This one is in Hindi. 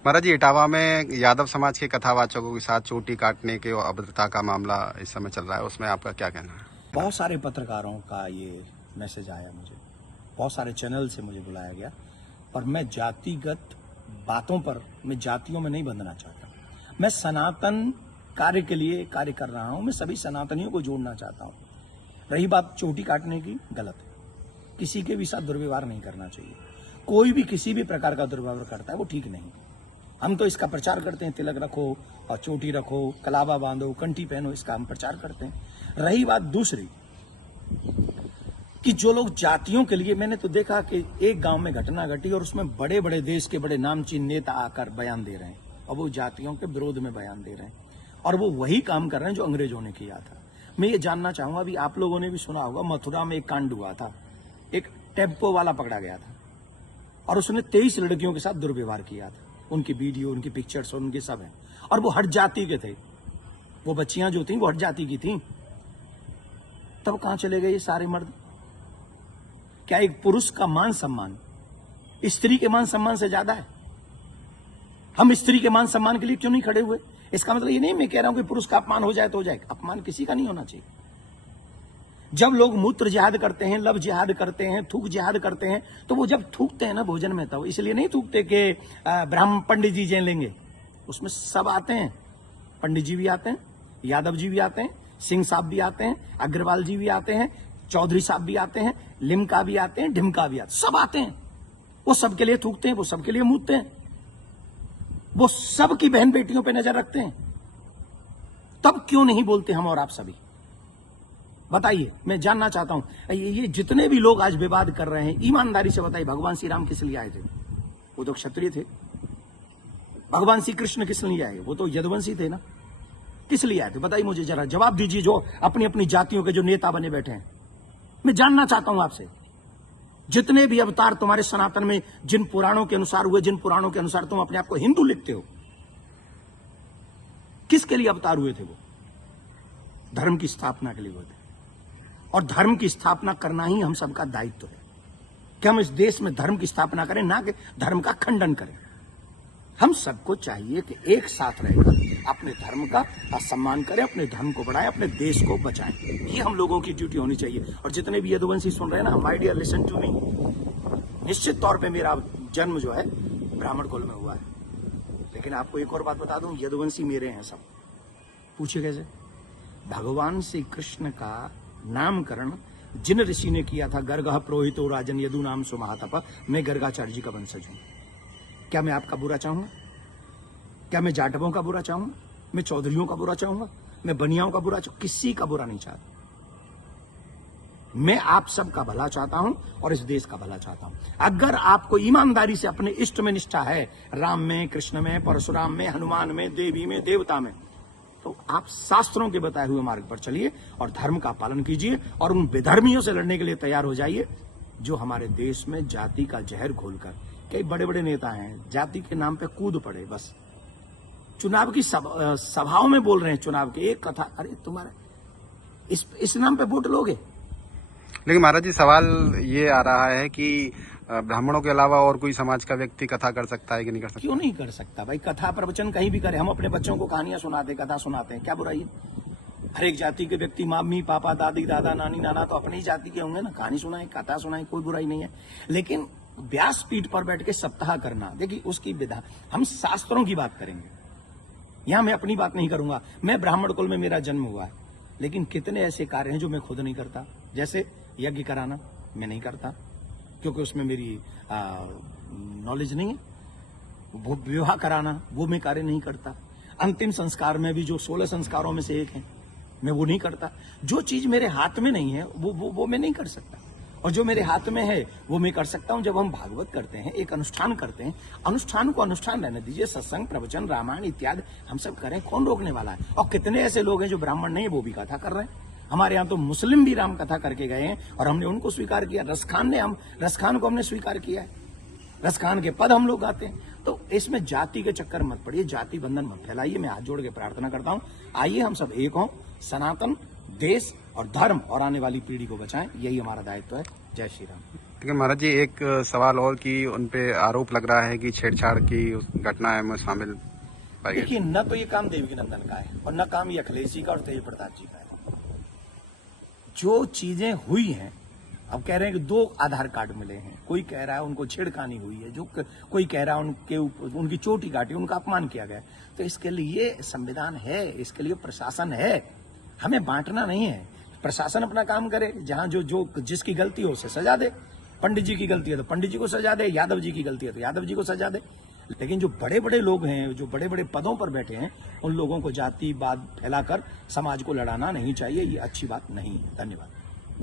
महाराज जी, इटावा में यादव समाज के कथावाचकों के साथ चोटी काटने के और अभद्रता का मामला इस समय चल रहा है, उसमें आपका क्या कहना है? बहुत सारे पत्रकारों का ये मैसेज आया मुझे, बहुत सारे चैनल से मुझे बुलाया गया, पर मैं जातिगत बातों पर, मैं जातियों में नहीं बंधना चाहता। मैं सनातन कार्य के लिए कार्य कर रहा हूं, मैं सभी सनातनियों को जोड़ना चाहता हूं। रही बात चोटी काटने की, गलत है। किसी के भी साथ दुर्व्यवहार नहीं करना चाहिए। कोई भी किसी भी प्रकार का दुर्व्यवहार करता है वो ठीक नहीं। हम तो इसका प्रचार करते हैं, तिलक रखो और चोटी रखो, कलावा बांधो, कंठी पहनो, इसका हम प्रचार करते हैं। रही बात दूसरी कि जो लोग जातियों के लिए, मैंने तो देखा कि एक गांव में घटना घटी और उसमें बड़े बड़े देश के बड़े नामचीन नेता आकर बयान दे रहे हैं और वो जातियों के विरोध में बयान दे रहे हैं और वो वही काम कर रहे हैं जो अंग्रेजों ने किया था। मैं ये जानना चाहूंगा, अभी आप लोगों ने भी सुना होगा, मथुरा में एक कांड हुआ था, एक टेम्पो वाला पकड़ा गया था और उसने 23 लड़कियों के साथ दुर्व्यवहार किया था। उनकी वीडियो, उनकी पिक्चर्स और उनके सब हैं और वो हट जाति के थे। वो बच्चियां जो थी वो हट जाति की थी। तब कहां चले गए ये सारे मर्द? क्या एक पुरुष का मान सम्मान स्त्री के मान सम्मान से ज्यादा है? हम स्त्री के मान सम्मान के लिए क्यों नहीं खड़े हुए? इसका मतलब ये नहीं मैं कह रहा हूं कि पुरुष का अपमान हो जाए तो हो जाए, अपमान किसी का नहीं होना चाहिए। जब लोग मूत्र जिहाद करते हैं, लब जिहाद करते हैं, थूक जिहाद करते हैं, तो वो जब थूकते हैं ना भोजन में, तब इसलिए नहीं थूकते कि ब्राह्मण पंडित जी जैन लेंगे। उसमें सब आते हैं, पंडित जी भी आते हैं, यादव जी भी आते हैं, सिंह साहब भी आते हैं, अग्रवाल जी भी आते हैं, चौधरी साहब भी आते हैं, लिमका भी आते हैं, ढिमका भी आते हैं, सब आते हैं। वो सबके लिए थूकते हैं, वो सबके लिए मूतते हैं, वो सबकी बहन बेटियों पे नजर रखते हैं। तब क्यों नहीं बोलते हम और आप सभी? बताइए, मैं जानना चाहता हूं। ये जितने भी लोग आज विवाद कर रहे हैं, ईमानदारी से बताइए, भगवान श्री राम किस लिए आए थे? वो तो क्षत्रिय थे। भगवान श्री कृष्ण किस लिए आए? वो तो यदुवंशी थे ना। किस लिए आए थे? बताइए मुझे, जरा जवाब दीजिए, जो अपनी अपनी जातियों के जो नेता बने बैठे हैं। मैं जानना चाहता हूं आपसे, जितने भी अवतार तुम्हारे सनातन में जिन पुराणों के अनुसार हुए, जिन पुराणों के अनुसार तुम अपने आप को हिंदू लिखते हो, किसके लिए अवतार हुए थे? वो धर्म की स्थापना के लिए हुए थे और धर्म की स्थापना करना ही हम सबका दायित्व है कि हम इस देश में धर्म की स्थापना करें, ना कि धर्म का खंडन करें। हम सबको चाहिए कि एक साथ रहकर अपने धर्म का सम्मान करें, अपने धर्म को बढ़ाएं, अपने देश को बचाएं। ये हम लोगों की ड्यूटी होनी चाहिए। और जितने भी यदुवंशी सुन रहे हैं ना, my dear, listen to me. निश्चित तौर पे मेरा जन्म जो है ब्राह्मण कुल में हुआ है, लेकिन आपको एक और बात बता दूं, यदुवंशी मेरे हैं सब। पूछिए कैसे? भगवान श्री कृष्ण का नामकरण जिन ऋषि ने किया था, गर्गः प्रोहितो राजन यदु नाम सुमहातप, मैं गर्गाचार्य जी का वंशज हूं। क्या मैं आपका बुरा चाहूंगा? क्या मैं जाटवों का बुरा चाहूंगा? मैं चौधरियों का बुरा चाहूंगा? मैं बनियाओं का बुरा चाहूंगा? किसी का बुरा नहीं चाहता। मैं आप सबका भला चाहता हूं और इस देश का भला चाहता हूं। अगर आपको ईमानदारी से अपने इष्ट में निष्ठा है, राम में, कृष्ण में, परशुराम में, हनुमान में, देवी में, देवता में, तो आप शास्त्रों के बताए हुए मार्ग पर चलिए और धर्म का पालन कीजिए और उन विधर्मियों से लड़ने के लिए तैयार हो जाइए जो हमारे देश में जाति का जहर घोलकर, कई बड़े बड़े नेता हैं, जाति के नाम पे कूद पड़े, बस चुनाव की सभाओं में बोल रहे हैं, चुनाव के एक कथा, अरे तुम्हारे इस नाम पे वोट लोगे? लेकिन महाराज जी, सवाल ये आ रहा है कि ब्राह्मणों के अलावा और कोई समाज का व्यक्ति कथा कर सकता है कि नहीं कर सकता? क्यों नहीं कर सकता भाई? कथा प्रवचन कहीं भी करे। हम अपने बच्चों को कहानियां सुनाते, कथा सुनाते हैं, क्या बुराई है? हर एक जाति के व्यक्ति, मम्मी पापा, दादी दादा, नानी नाना तो अपनी ही जाति के होंगे ना। कहानी सुनाए, कथा सुनाए, कोई बुराई नहीं है। लेकिन व्यासपीठ पर बैठ के सप्ताह करना, देखिए उसकी विधा, हम शास्त्रों की बात करेंगे। यहां मैं अपनी बात नहीं करूंगा। मैं ब्राह्मण कुल में मेरा जन्म हुआ है, लेकिन कितने ऐसे कार्य हैं जो मैं खुद नहीं करता। जैसे यज्ञ कराना मैं नहीं करता, क्योंकि उसमें मेरी नॉलेज नहीं है। वो विवाह कराना, वो मैं कार्य नहीं करता। अंतिम संस्कार में भी जो 16 संस्कारों में से एक है, मैं वो नहीं करता। जो चीज मेरे हाथ में नहीं है वो मैं नहीं कर सकता, और जो मेरे हाथ में है वो मैं कर सकता हूं। जब हम भागवत करते हैं, एक अनुष्ठान करते हैं, अनुष्ठान को अनुष्ठान रहने दीजिए। सत्संग, प्रवचन, रामायण इत्यादि हम सब करें, कौन रोकने वाला है? और कितने ऐसे लोग हैं जो ब्राह्मण नहीं है, वो भी कथा कर रहे हैं। हमारे यहाँ तो मुस्लिम भी राम कथा करके गए हैं और हमने उनको स्वीकार किया। रसखान को हमने स्वीकार किया है, रसखान के पद हम लोग गाते हैं। तो इसमें जाति के चक्कर मत पड़िए, जाति बंधन मत फैलाइए। मैं हाथ जोड़ के प्रार्थना करता हूं, आइए हम सब एक हों, सनातन देश और धर्म और आने वाली पीढ़ी को बचाएं। यही हमारा दायित्व है। जय श्री राम। लेकिन महाराज जी एक सवाल और कि उनपे आरोप लग रहा है कि छेड़छाड़ की उस घटना में शामिल पाई गई। देखिए, न तो ये काम देवकी नंदन का है और न काम ये अखिलेश जी का और तेज प्रताप जी का है। जो चीजें हुई हैं, अब कह रहे हैं कि 2 आधार कार्ड मिले हैं, कोई कह रहा है उनको छेड़खानी हुई है, कोई कह रहा है उनकी चोटी काटी, उनका अपमान किया गया। तो इसके लिए संविधान है, इसके लिए प्रशासन है, हमें बांटना नहीं है। प्रशासन अपना काम करे, जहां जो जिसकी गलती हो उसे सजा दे। पंडित जी की गलती है तो पंडित जी को सजा दे, यादव जी की गलती है तो यादव जी को सजा दे। लेकिन जो बड़े बड़े लोग हैं, जो बड़े बड़े पदों पर बैठे हैं, उन लोगों को जातिवाद फैलाकर समाज को लड़ाना नहीं चाहिए। ये अच्छी बात नहीं है। धन्यवाद।